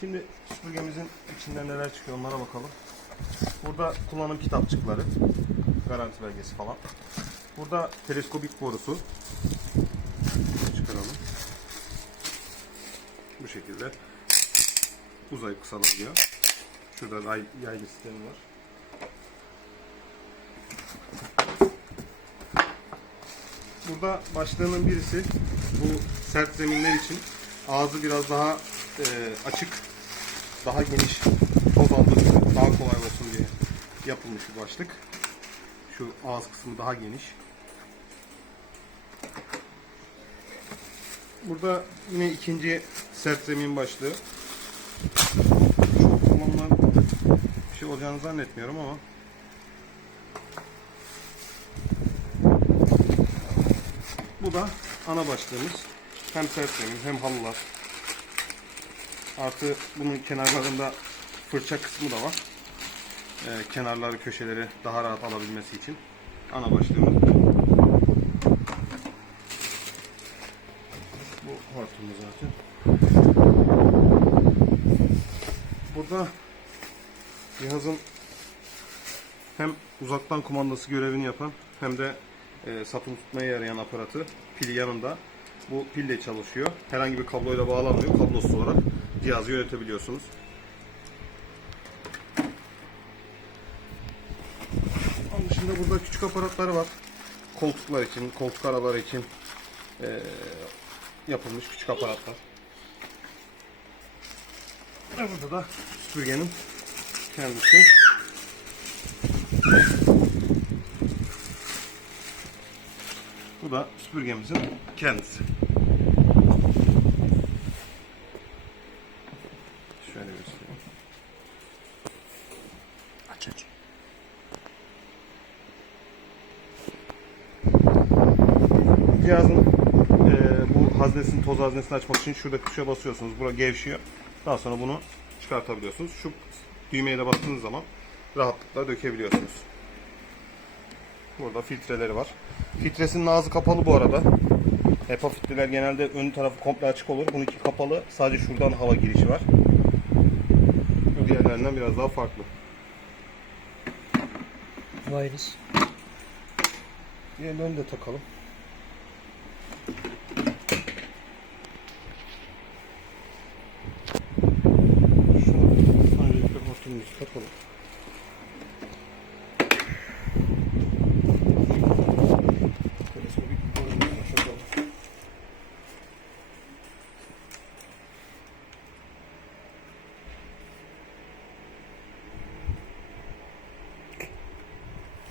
Şimdi süpürgemizin içinden neler çıkıyor onlara bakalım. Burada kullanım kitapçıkları, garanti belgesi falan. Burada teleskopik borusu. Çıkaralım. Bu şekilde uzayıp kısalabiliyor. Şurada yay, yaylı sistemi var. Burada başlığının birisi bu sert zeminler için ağzı biraz daha e, açık, daha geniş, toz daha kolay olsun diye yapılmış bir başlık. Şu ağız kısmı daha geniş. Burada yine ikinci sert zemin başlığı. Çok kullanılan bir şey olacağını zannetmiyorum ama Bu da ana başlığımız. Hem sert zemin hem halılar. Artı bunun kenarlarında fırça kısmı da var. Ee, kenarları, köşeleri daha rahat alabilmesi için. Ana başlığımız. Bu hortumumuz zaten. Burada cihazın hem uzaktan kumandası görevini yapan hem de e, sapını tutmaya yarayan aparatı pili yanında. Bu pille çalışıyor. Herhangi bir kabloyla bağlanmıyor. Kablosuz olarak cihazı yönetebiliyorsunuz. Onun dışında burada küçük aparatları var. Koltuklar için, koltuk araları için e, yapılmış küçük aparatlar. Ve burada da süpürgenin kendisi. Bu da süpürgemizin kendisi. Şöyle göstereyim. Aç aç. Cihazın e, bu haznesini, toz haznesini açmak için şurada tuşa basıyorsunuz. Bura gevşiyor. Daha sonra bunu çıkartabiliyorsunuz. Şu düğmeye de bastığınız zaman rahatlıkla dökebiliyorsunuz. Burada filtreleri var. Filtresinin ağzı kapalı bu arada. HEPA filtreler genelde ön tarafı komple açık olur. Bununki kapalı. Sadece şuradan hava girişi var. Bu diğerlerinden biraz daha farklı. Virus. Diğerlerini de takalım. Şunu öncelikle hortumumuzu takalım. Teleskopik borumuzu takalım.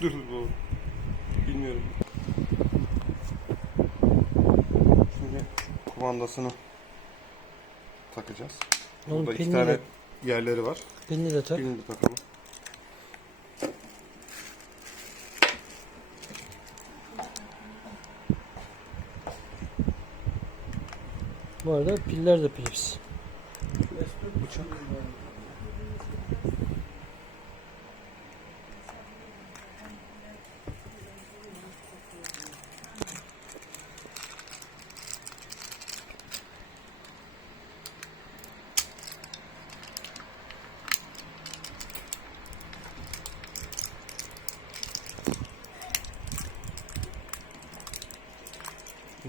Dur bu. Bilmiyorum. Şimdi kumandasını takacağız. Onun Burada iki tane de, yerleri var. pilini de tak. Pilini de takalım. Bu arada piller de Philips. Bıçak.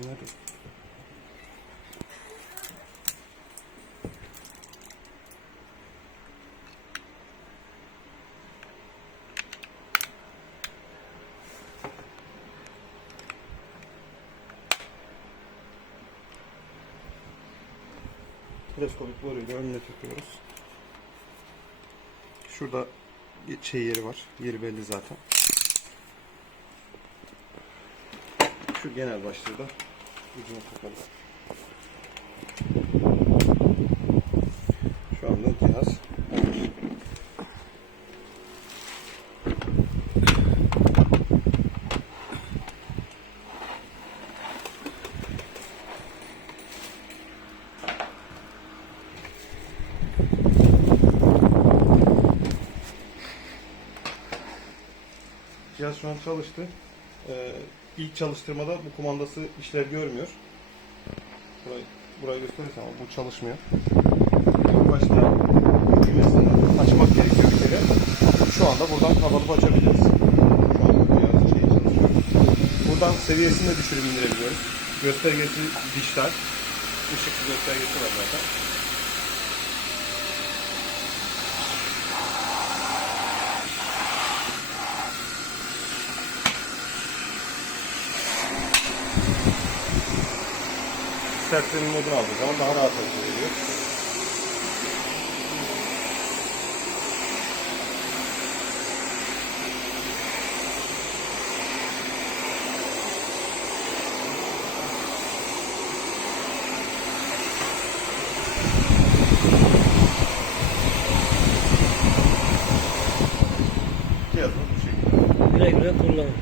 Bunlar teleskopik boruyla önüne tutuyoruz. Şurada şey yeri var. Yeri belli zaten. Şu genel başlığı da ucuna takalım. Şu anda cihaz. Cihaz şu an çalıştı. Ee, ilk çalıştırmada bu kumandası işler görmüyor. Burayı, burayı gösterirsem ama bu çalışmıyor. İlk başta düğmesini açmak gerekiyor bir kere. Şu anda buradan kapatıp açabiliriz. Şu anda biraz şey çalışıyor. Buradan seviyesini de düşürüp indirebiliyoruz. Göstergesi dijital. Işık göstergesi var zaten. sertliğinin modunu aldığı zaman daha rahat hareket ediyor. Güle güle kullanın.